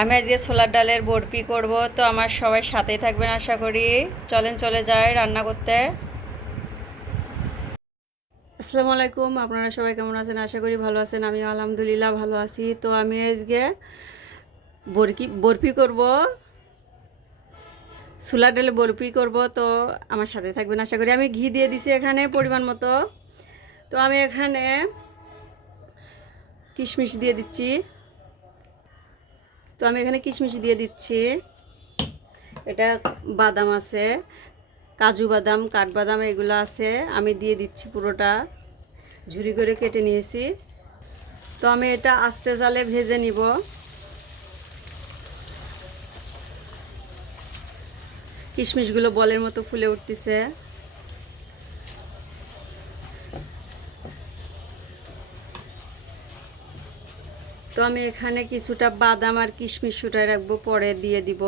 আমি আজকে ছোলার ডালের বরফি করব, তো আমার সবাই সাথেই থাকবেন আশা করি। চলেন, চলে যায় রান্না করতে। আসসালামু আলাইকুম, আপনারা সবাই কেমন আছেন? আশা করি ভালো আছেন আমি আলহামদুলিল্লাহ ভালো আছি। তো আমি আজকে বরকি বরফি করব। ছোলার ডালে বরফি করব, তো আমার সাথে থাকবেন আশা করি। আমি ঘি দিয়ে দিছি এখানে পরিমাণ মতো। তো আমি এখানে কিশমিশ দিয়ে দিচ্ছি। তো আমি এখানে কিশমিশ দিয়ে দিচ্ছি। এটা বাদাম আছে, কাজু বাদাম, কাঠবাদাম এগুলো আছে, আমি দিয়ে দিচ্ছি পুরোটা। ঝুরি করে কেটে নিয়েছি। তো আমি এটা আস্তে জালে ভেজে নিব। কিশমিশগুলো বলের মতো ফুলে উঠতেছে। তো আমি এখানে কিছুটা বাদাম আর কিশমিশ উঠায় রাখব, পরে দিয়ে দিব।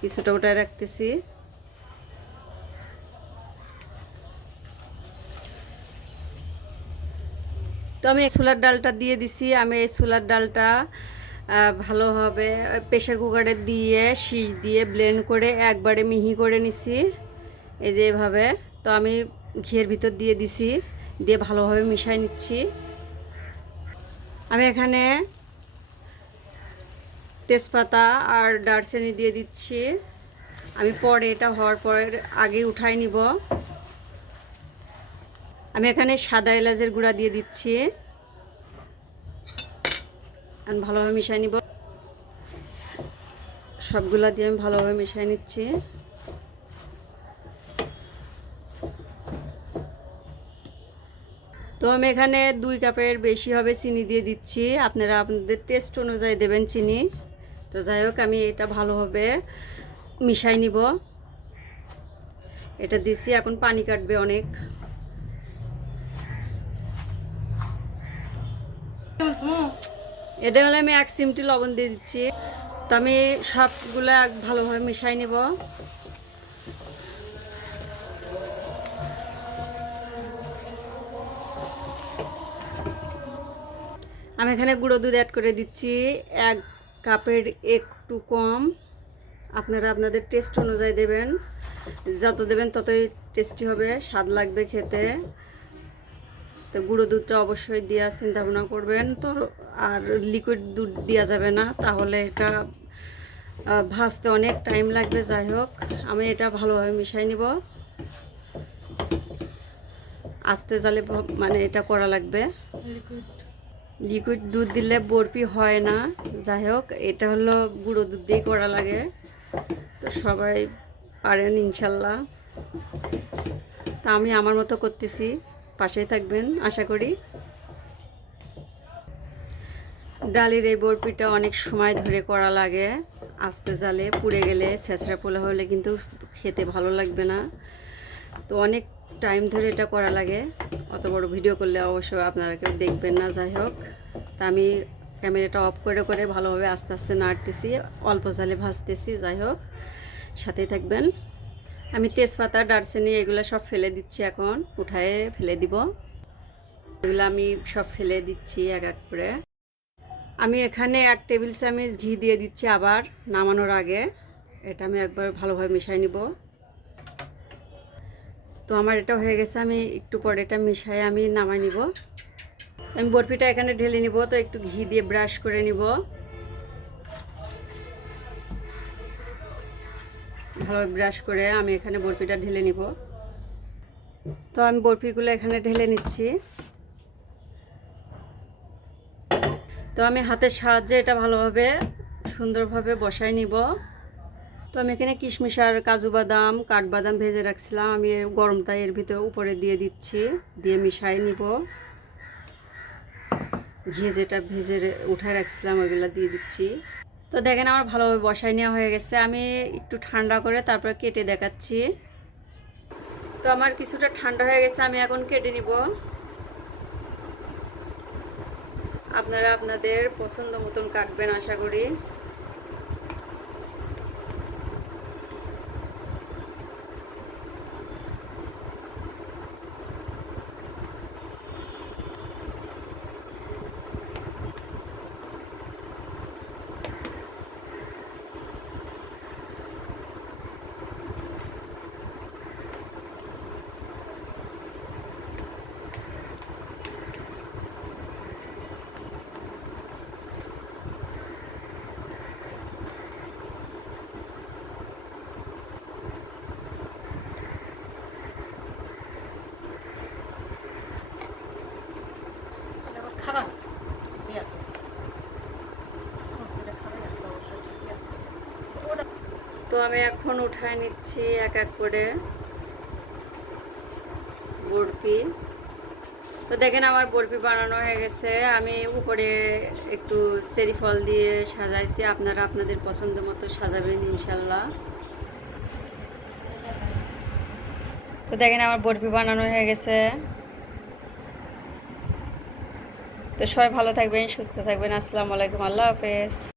কিছুটা উঠায় রাখতেছি। তো আমি ছোলার ডালটা দিয়ে দিছি। আমি এই ছোলার ডালটা ভালোভাবে প্রেশার কুকারে দিয়ে, শীষ দিয়ে ব্লেন্ড করে একবারে মিহি করে নিছি। এই যে এভাবে। তো আমি ঘিয়ের ভিতর দিয়ে দিছি, দিয়ে ভালোভাবে মিশাই নিচ্ছি। আমি এখানে তেজপাতা আর দারচিনি দিয়ে দিচ্ছি। আমি পরে এটা হওয়ার পরে আগে উঠাই নিব। আমি এখানে সাদা এলাচের গুঁড়া দিয়ে দিচ্ছি। আমি ভালোভাবে মিশাই নিব। সবগুলা দিয়ে আমি ভালোভাবে মিশাই নিচ্ছি। তো আমি এখানে দুই কাপের বেশি হবে চিনি দিয়ে দিচ্ছি। আপনারা আপনাদের টেস্ট অনুযায়ী দেবেন চিনি। তো যাই হোক, আমি এটা ভালোভাবে মিশাই নিব। এটা দিচ্ছি এখন পানি কাটবে অনেক। এটা হলে আমি এক চিমটি লবণ দিয়ে দিচ্ছি। তো আমি সবগুলো ভালোভাবে মিশাই নিব। আমি এখানে গুঁড়ো দুধ অ্যাড করে দিচ্ছি। এক কাপের একটু কম। আপনারা আপনাদের টেস্ট অনুযায়ী দেবেন। যত দেবেন ততই টেস্টি হবে, স্বাদ লাগবে খেতে। তো গুঁড়ো দুধটা অবশ্যই চিন্তা ভাবনা করবেন। তো আর লিকুইড দুধ দেওয়া যাবে না, তাহলে এটা ভাজতে অনেক টাইম লাগবে। যাই হোক, আমি এটা ভালোভাবে মিশাই নিব। আস্তে জালে মানে এটা করা লাগবে। লিকুইড দুধ দিলে বরফি হয় না। যাই হোক এটা হলো গুঁড়ো দুধ দিয়েই করা লাগে। তো সবাই পারেন ইনশাল্লাহ। তা আমি আমার মতো করতেছি। পাশেই থাকবেন, আশা করি। ডালের এই বরফিটা অনেক সময় ধরে করা লাগে। আস্তে জালে পুড়ে গেলে ছেঁচড়া পোলা হলে কিন্তু খেতে ভালো লাগবে না। তো অনেক টাইম ধরে এটা করা লাগে। অত বড় ভিডিও করলে অবশ্য আপনারা কেউ দেখবেন না, যাই হোক। তা আমি ক্যামেরাটা অফ করে করে ভালোভাবে আস্তে আস্তে নাড়তেছি, অল্প জালে ভাজতেছি, যাই হোক। সাথেই থাকবেন। আমি তেজপাতা, দারচিনি এগুলো সব ফেলে দিচ্ছি এখন, উঠায়ে ফেলে দিব। এগুলো আমি সব ফেলে দিচ্ছি এক এক করে। আমি এখানে এক টেবিল চামচ ঘি দিয়ে দিচ্ছি আবার নামানোর আগে। এটা আমি একবার ভালোভাবে মিশাই নিব। তো আমার এটা হয়ে গেছে, আমি একটু পরে এটা মিশাই আমি নামাই নিব। আমি বরফিটা এখানে ঢেলে নিব, তো একটু ঘি দিয়ে ব্রাশ করে নিব। ভালো ব্রাশ করে আমি এখানে বরফিটা ঢেলে নিব। তো আমি বরফিগুলো এখানে ঢেলে নিচ্ছি। তো আমি হাতের সাহায্যে এটা ভালোভাবে সুন্দরভাবে বসাই নিব। তো আমি এখানে কিশমিশ আর কাজু বাদাম কাঠবাদাম ভেজে রাখছিলাম। আমি গরমটা এর ভিতরে উপরে দিয়ে দিচ্ছি, দিয়ে মিশাই নিব। ঘিয়ে যেটা ভেজে উঠায় রাখছিলাম, ওইগুলো দিয়ে দিচ্ছি। তো দেখেন আমার ভালোভাবে বসাই নেওয়া হয়ে গেছে। আমি একটু ঠান্ডা করে তারপরে কেটে দেখাচ্ছি। তো আমার কিছুটা ঠান্ডা হয়ে গেছে, আমি এখন কেটে নিব। আপনারা আপনাদের পছন্দ মতন কাটবেন, আশা করি তো খারাপ ইয়া তো এটা খারাপ আছে অবশ্য ঠিকই আছে ওটা তো আমি এখন উঠায় নিচ্ছি এক এক করে বরফি। তো দেখেন আমার বরফি বানানো হয়ে গেছে। আমি উপরে একটু সেরি ফল দিয়ে সাজাইছি। আপনারা আপনাদের পছন্দ মতো সাজাবেন ইনশাল্লাহ। তো দেখেন আমার বরফি বানানো হয়ে গেছে। তো সবাই ভালো থাকবেন, সুস্থ থাকবেন। আসসালামু আলাইকুম, আল্লাহ হাফেজ।